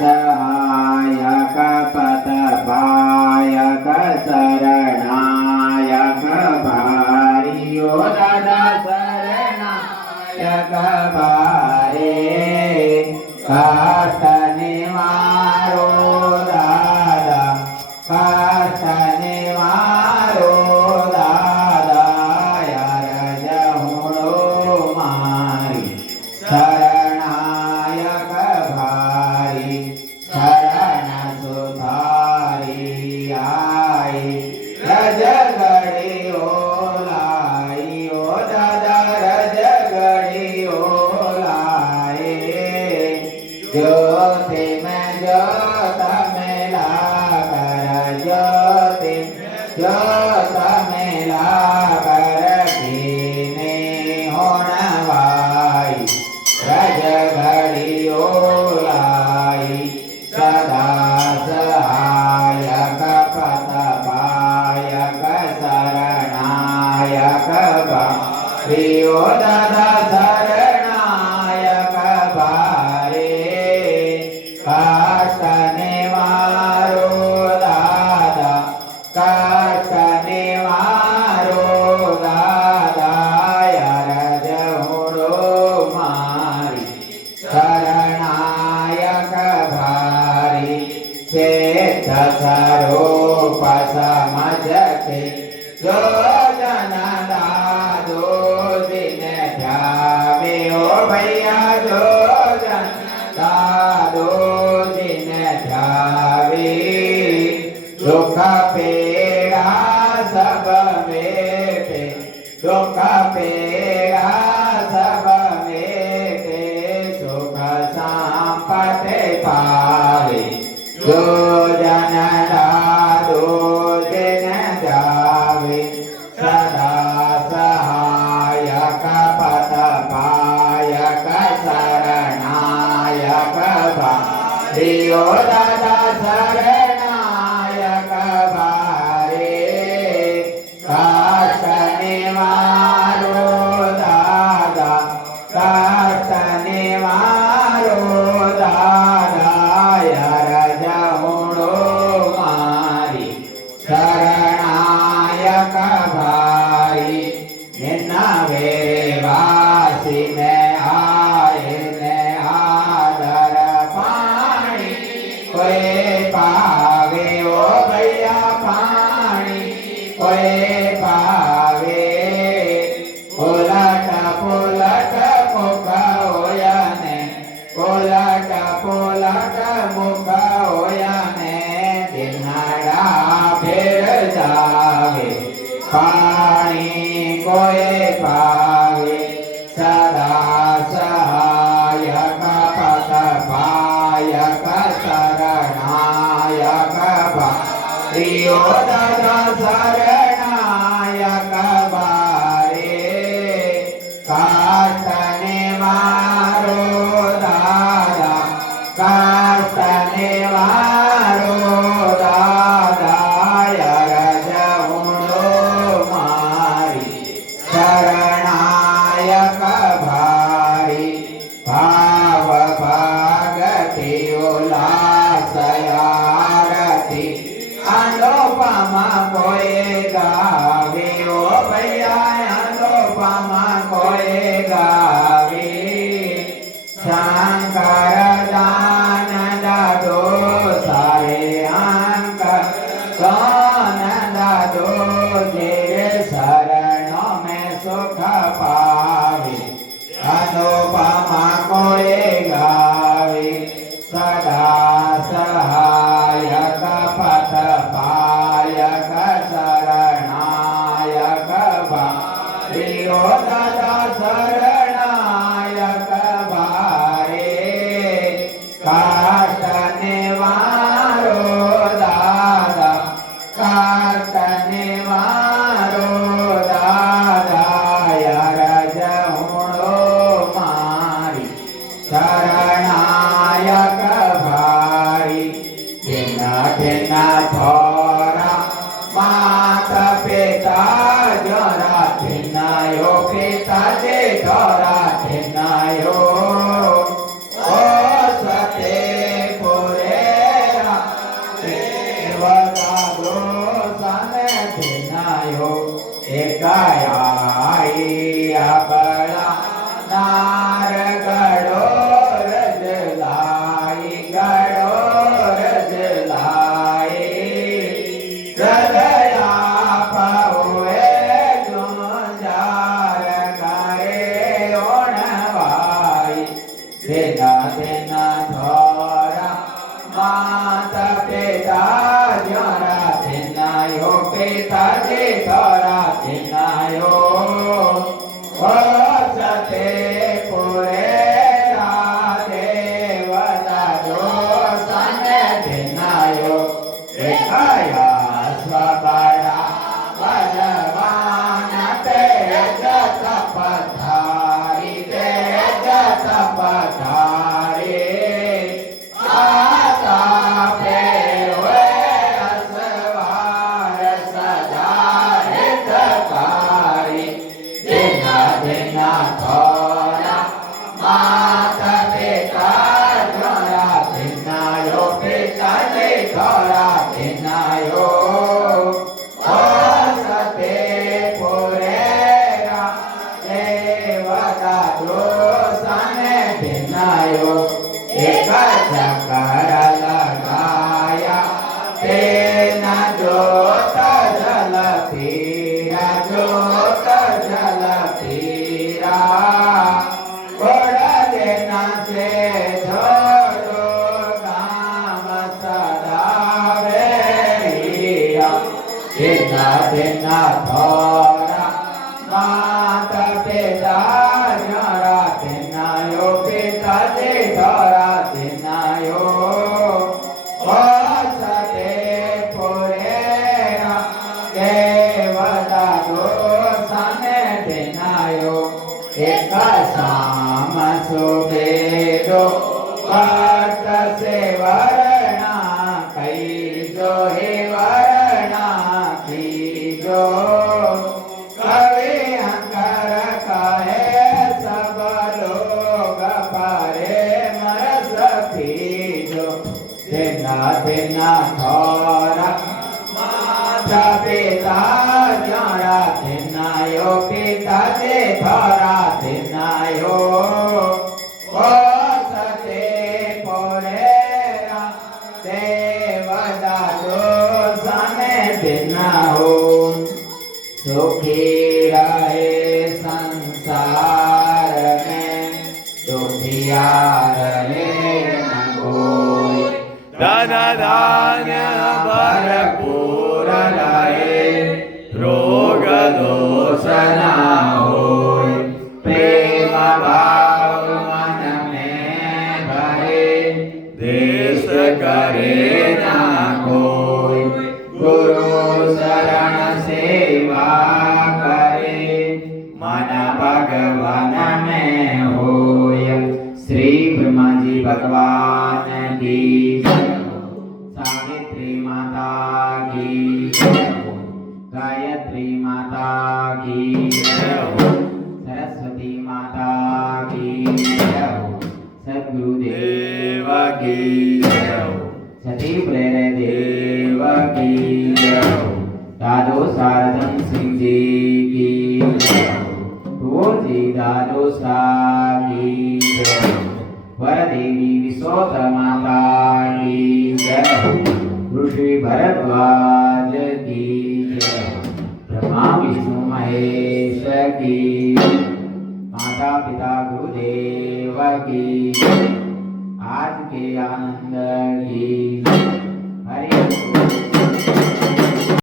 सहायक पतपायक शरणायक भारी ओ दादा शरणायक भारी कष्ट निवारो दादा कष्ट निवारो दादा यार जहुड़ो मारी शरणायक भारी शरण सुधारी आई रजगड़ी ओलाई ओ दादा रजगड़ी ओलाई ज्योति में ज्योत मेला कर ज्योति ज्योत मेला कर कीने होनवाई रजगड़ी ओलाई सदा सहायक पतपायक शरणायक भारी ओ दादा शरणायक भारी कष्ट निवारो दादा कष्ट निवारो दादा यार जहुड़ो मारी शरणायक भारी सिद्ध स्वरूप समझ के जो जन दादो दिन ध्यावे ओ भैया जो जन दादो दिन ध्यावे दुख पेड़ा सब मेटे दुख पेड़ा सब मेटे सुख संपत्ति पावे जो जन दादो दिन ध्यावे सदा सहायक पतपायक शरणायक भारी ओ दादा शरणायक भारी कष्ट निवारो दादा कष्ट निवारो दादा यार जहुड़ो मारी शरणायक भारी निन्ना वेरे वासी ने आए ने आदर पानी कोई पावे ओ भैया पानी कोई पावे उलट पुलट मुख होया ने उलट पुलट मुख होया ने दिनड़ा फिर जावे पानी कोई पावे सदा सहायक पतपायक शरणायक भारी ओ दादा शरणायक भारी कष्ट निवारो दादा कष्ट निवारो दादा यार जहुड़ो मारी शरणायक भारी भाव भगति उल्लास आरती अनुपमा कोई गावे ओ भैया अनुपमा कोई गावे शंकर दान दादो सारे अंक दान दादो तेरे शरणों में सुख पावे अनुपमा कोई गावे सदा सहायक पतपायक शरणायक भारी ओ दादा शरणायक भारी कष्ट निवारो दादा कष्ट निवारो दादा यार जहुड़ो मारी शरणायक भारी भिन्न भिन्न थोरा मात पिता जरा भिन्नायो पिता जे धरा भिन्नायो ओ सते थोरा मात पिता न्यारा तेनायो पिता जे थोरा तेनायो वसते पुरेरा देवता दोषाने तेनायो एक साम सुभेदो वर्त से वरणा कई जो हे वरणा की जो कवि अंकर कहे सब लोग परे मरस पीजो तेना तेना थोरा माता पिता न्यारा तेनायो पिता जे थोरा तेनायो वसते पुरेरा देवता दोषाने तेनाहो सुखी रहे संसार में दुखिया रहे न कोई धन धान्य भरपूर रहे रोग दोष ना होय प्रेम भाव मन में भरे देश करे ना कोई गुरु शरण सेवा करे मन भगवान में होय श्री ब्रह्मा जी भगवान की जय हो। सावित्री माता की जय हो। गायत्री माता की जय हो। सरस्वती माता की जय हो। सद्गुरुदेव की जय हो। सती प्रेरे देव की जय हो। दादो शारदम सिंह जी की जय हो। तुलसी दादो सा की जय हो। वरदेवी विश्वत माता की जय हो। ऋषि भरद्वाज की जय हो। ब्रह्मा विष्णु महेश की माता पिता गुरुदेव की आज के आनंद की हरि